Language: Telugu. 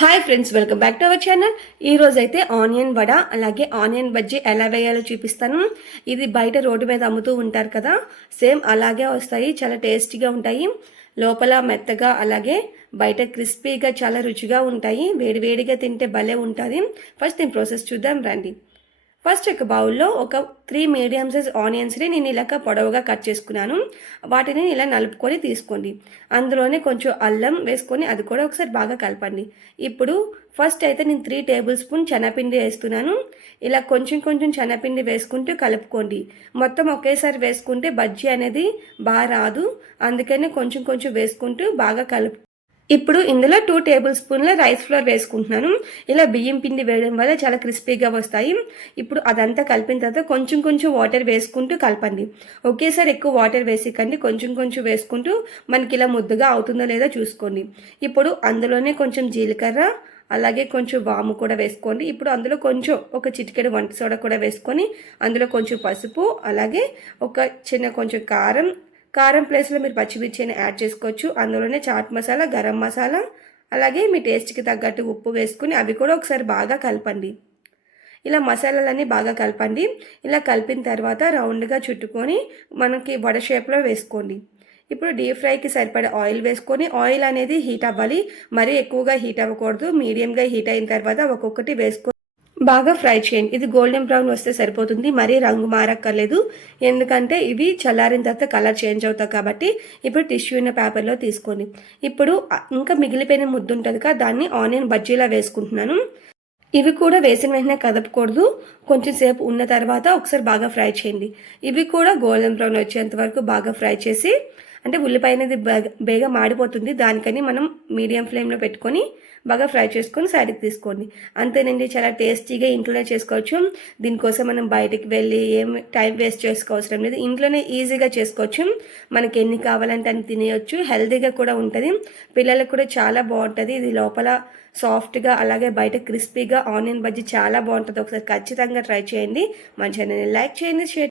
Hi friends, welcome back to our channel. ఈరోజు అయితే ఆనియన్ వడ అలాగే ఆనియన్ బజ్జీ ఎలా వేయాలో చూపిస్తాను. ఇది బయట రోడ్డు మీద అమ్ముతూ ఉంటారు కదా, సేమ్ అలాగే వస్తాయి. చాలా టేస్టీగా ఉంటాయి, లోపల మెత్తగా అలాగే బయట క్రిస్పీగా చాలా రుచిగా ఉంటాయి. వేడివేడిగా తింటే భలే ఉంటుంది. ఫస్ట్ దీని ప్రాసెస్ చూద్దాం రండి. ఫస్ట్ ఒక బౌల్లో ఒక 3 మీడియం సైజ్ ఆనియన్స్ని నేను ఇలాగ పొడవుగా కట్ చేసుకున్నాను. వాటిని ఇలా నలుపుకొని తీసుకోండి. అందులోనే కొంచెం అల్లం వేసుకొని అది కూడా ఒకసారి బాగా కలపండి. ఇప్పుడు ఫస్ట్ అయితే నేను 3 టేబుల్ స్పూన్ శనగపిండి వేస్తున్నాను. ఇలా కొంచెం కొంచెం శనగపిండి వేసుకుంటూ కలుపుకోండి. మొత్తం ఒకేసారి వేసుకుంటే బజ్జీ అనేది బాగా రాదు, అందుకనే కొంచెం కొంచెం వేసుకుంటూ బాగా ఇప్పుడు ఇందులో 2 టేబుల్ స్పూన్ల రైస్ ఫ్లోర్ వేసుకుంటున్నాను. ఇలా బియ్యం పిండి వేయడం వల్ల చాలా క్రిస్పీగా వస్తాయి. ఇప్పుడు అదంతా కలిపిన తర్వాత కొంచెం కొంచెం వాటర్ వేసుకుంటూ కలపండి. ఒకేసారి ఎక్కువ వాటర్ వేసికండి, కొంచెం కొంచెం వేసుకుంటూ మనకి ఇలా ముద్దగా అవుతుందో లేదో చూసుకోండి. ఇప్పుడు అందులోనే కొంచెం జీలకర్ర అలాగే కొంచెం వాము కూడా వేసుకోండి. ఇప్పుడు అందులో కొంచెం ఒక చిటికెడు వంట సోడా కూడా వేసుకొని అందులో కొంచెం పసుపు అలాగే ఒక చిన్న కొంచెం కారం ప్లేస్లో మీరు పచ్చిమిర్చిని యాడ్ చేసుకోవచ్చు. అందులోనే చాట్ మసాలా, గరం మసాలా అలాగే మీ టేస్ట్కి తగ్గట్టు ఉప్పు వేసుకుని అవి కూడా ఒకసారి బాగా కలపండి. ఇలా మసాలాలన్నీ బాగా కలపండి. ఇలా కలిపిన తర్వాత రౌండ్గా చుట్టుకొని మనకి వడ షేప్లో వేసుకోండి. ఇప్పుడు డీప్ ఫ్రైకి సరిపడే ఆయిల్ వేసుకొని, ఆయిల్ అనేది హీట్ అవ్వాలి, మరీ ఎక్కువగా హీట్ అవ్వకూడదు. మీడియంగా హీట్ అయిన తర్వాత ఒక్కొక్కటి వేసుకొని బాగా ఫ్రై చేయండి. ఇది గోల్డెన్ బ్రౌన్ వస్తే సరిపోతుంది, మరీ రంగు మారక్కర్లేదు. ఎందుకంటే ఇవి చల్లారిన తర్వాత కలర్ చేంజ్ అవుతాయి కాబట్టి. ఇప్పుడు టిష్యూ ఉన్న పేపర్లో తీసుకోండి. ఇప్పుడు ఇంకా మిగిలిపోయిన ముద్ద ఉంటుంది కదా, దాన్ని ఆనియన్ బజ్జీలా వేసుకుంటున్నాను. ఇవి కూడా వేసిన వెంటనే కదపకూడదు, కొంచెం సేపు ఉన్న తర్వాత ఒకసారి బాగా ఫ్రై చేయండి. ఇవి కూడా గోల్డెన్ బ్రౌన్ వచ్చేంత వరకు బాగా ఫ్రై చేసి, అంటే ఉల్లిపాయ అనేది బేగా మాడిపోతుంది, దానికని మనం మీడియం ఫ్లేమ్లో పెట్టుకొని బాగా ఫ్రై చేసుకొని సైడ్కి తీసుకోండి. అంతేనండి, చాలా టేస్టీగా ఇంట్లోనే చేసుకోవచ్చు. దీనికోసం మనం బయటికి వెళ్ళి ఏం టైం వేస్ట్ చేసుకోవసరం లేదు, ఇంట్లోనే ఈజీగా చేసుకోవచ్చు. మనకి ఎన్ని కావాలంటే అన్ని తినేయచ్చు, హెల్తీగా కూడా ఉంటుంది, పిల్లలకు కూడా చాలా బాగుంటుంది. ఇది లోపల సాఫ్ట్గా అలాగే బయట క్రిస్పీగా ఆనియన్ బజ్జీ చాలా బాగుంటుంది. ఒకసారి ఖచ్చితంగా ట్రై చేయండి. మన ఛానల్ని లైక్ చేయండి, షేర్